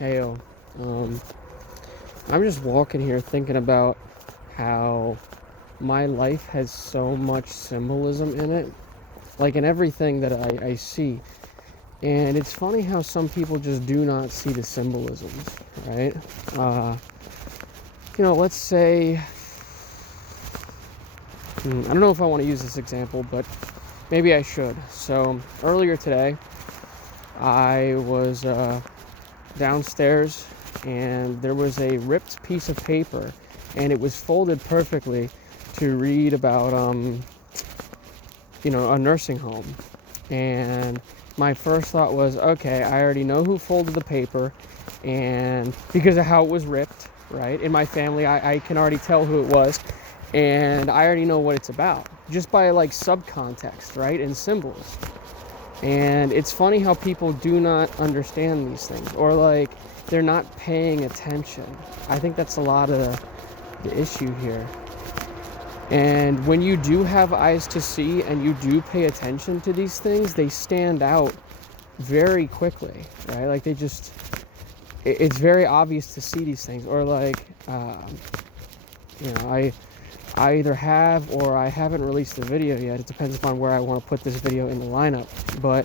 Heyo. Um, I'm just walking here thinking about how my life has so much symbolism in it, like in everything that I see. And it's funny how some people just do not see the symbolisms, right? Uh, let's say, I don't know if I want to use this example, but maybe I should. So earlier today, I was downstairs and there was a ripped piece of paper and it was folded perfectly to read about a nursing home. And my first thought was, okay, I already know who folded the paper, and because of how it was ripped, right, in my family, I can already tell who it was, and I already know what it's about just by like subcontext, right, and symbols. And it's funny how people do not understand these things, or like they're not paying attention. I think that's a lot of the issue here. And when you do have eyes to see and you do pay attention to these things, they stand out very quickly, right? Like it's very obvious to see these things. Or like, I either have or I haven't released the video yet. It depends upon where I want to put this video in the lineup. But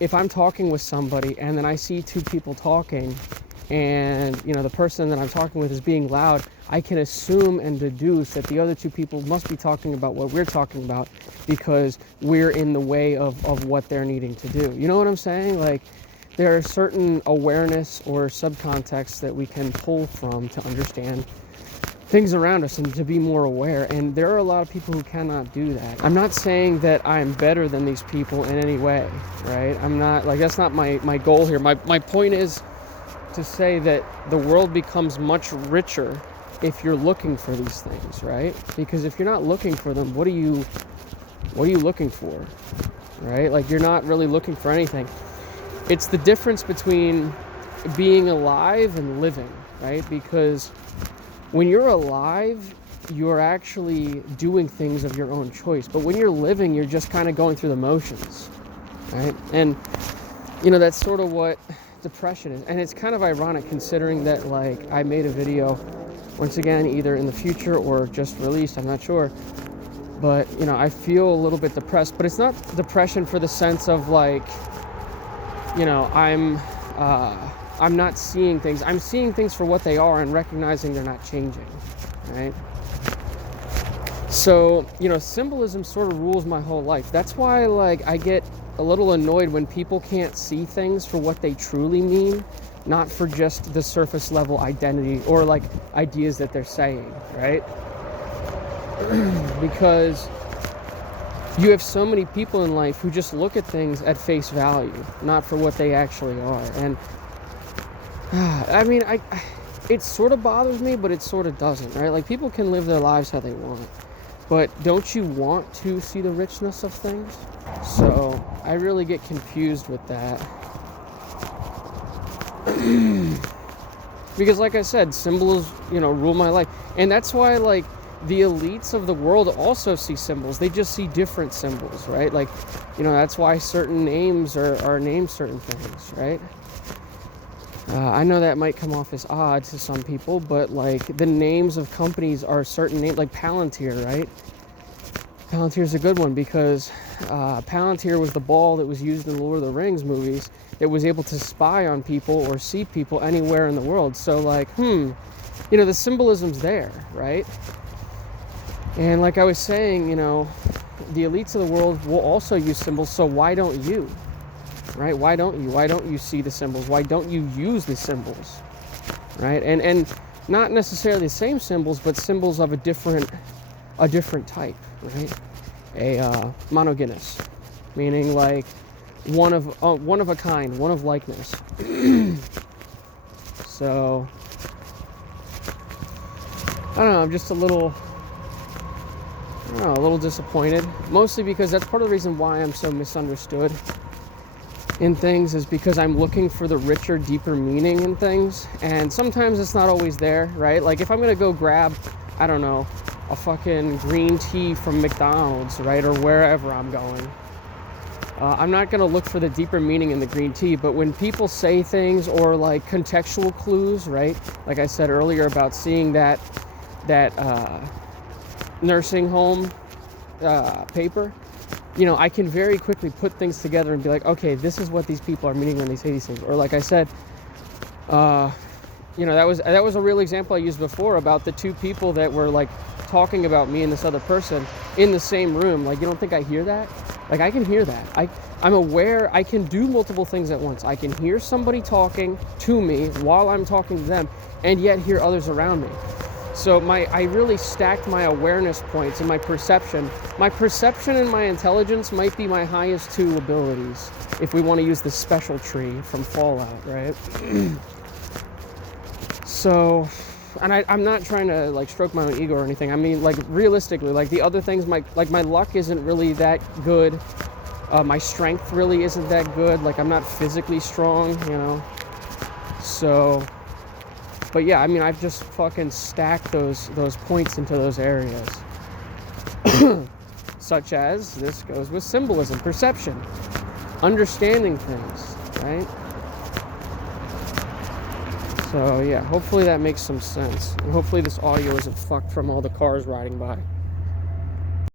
if I'm talking with somebody and then I see two people talking and the person that I'm talking with is being loud, I can assume and deduce that the other two people must be talking about what we're talking about because we're in the way of what they're needing to do. You know what I'm saying? Like, there are certain awareness or subcontext that we can pull from to understand things around us and to be more aware. And there are a lot of people who cannot do that. I'm not saying that I'm better than these people in any way, right? I'm not, like, that's not my goal here. My point is to say that the world becomes much richer if you're looking for these things, right? Because if you're not looking for them, what are you looking for, right? Like, you're not really looking for anything. It's the difference between being alive and living, right? Because when you're alive, you're actually doing things of your own choice. But when you're living, you're just kind of going through the motions, right? And, that's sort of what depression is. And it's kind of ironic considering that, like, I made a video, once again, either in the future or just released, I'm not sure. But, I feel a little bit depressed. But it's not depression for the sense of, like, I'm not seeing things. I'm seeing things for what they are and recognizing they're not changing, right? So, symbolism sort of rules my whole life. That's why, like, I get a little annoyed when people can't see things for what they truly mean, not for just the surface level identity or, like, ideas that they're saying, right? Because you have so many people in life who just look at things at face value, not for what they actually are. And I mean, it sort of bothers me, but it sort of doesn't, right? Like, people can live their lives how they want, but don't you want to see the richness of things? So I really get confused with that. Because, like I said, symbols, rule my life. And that's why, like, the elites of the world also see symbols. They just see different symbols, right? Like, that's why certain names are named certain things, right? I know that might come off as odd to some people, but, like, the names of companies are certain names, like Palantir, right? Palantir is a good one because Palantir was the ball that was used in the Lord of the Rings movies that was able to spy on people or see people anywhere in the world. So, like, the symbolism's there, right? And like I was saying, the elites of the world will also use symbols, so why don't you? Right? Why don't you? Why don't you see the symbols? Why don't you use the symbols? Right? And not necessarily the same symbols, but symbols of a different type, right? A monogenes, meaning like one of a kind, one of likeness. So I don't know, I'm just a little disappointed, mostly because that's part of the reason why I'm so misunderstood in things, is because I'm looking for the richer, deeper meaning in things, and sometimes it's not always there, right? Like, if I'm gonna go grab, I don't know, a fucking green tea from McDonald's, right, or wherever I'm going, I'm not going to look for the deeper meaning in the green tea, but when people say things or like contextual clues, right? Like I said earlier about seeing that nursing home paper, you know, I can very quickly put things together and be like, okay, this is what these people are meaning when they say these things. Or like I said, you know, that was a real example I used before about the two people that were like talking about me and this other person in the same room. Like, you don't think I hear that? Like, I can hear that. I'm aware I can do multiple things at once. I can hear somebody talking to me while I'm talking to them and yet hear others around me. So I really stacked my awareness points and my perception. My perception and my intelligence might be my highest two abilities if we want to use the special tree from Fallout, right? So, and I'm not trying to like stroke my own ego or anything. I mean, like realistically, like the other things, my luck isn't really that good. My strength really isn't that good. Like I'm not physically strong, you know. So, but yeah, I mean, I've just fucking stacked those points into those areas. Such as, this goes with symbolism, perception, understanding things, right? So yeah, hopefully that makes some sense. And hopefully this audio isn't fucked from all the cars riding by.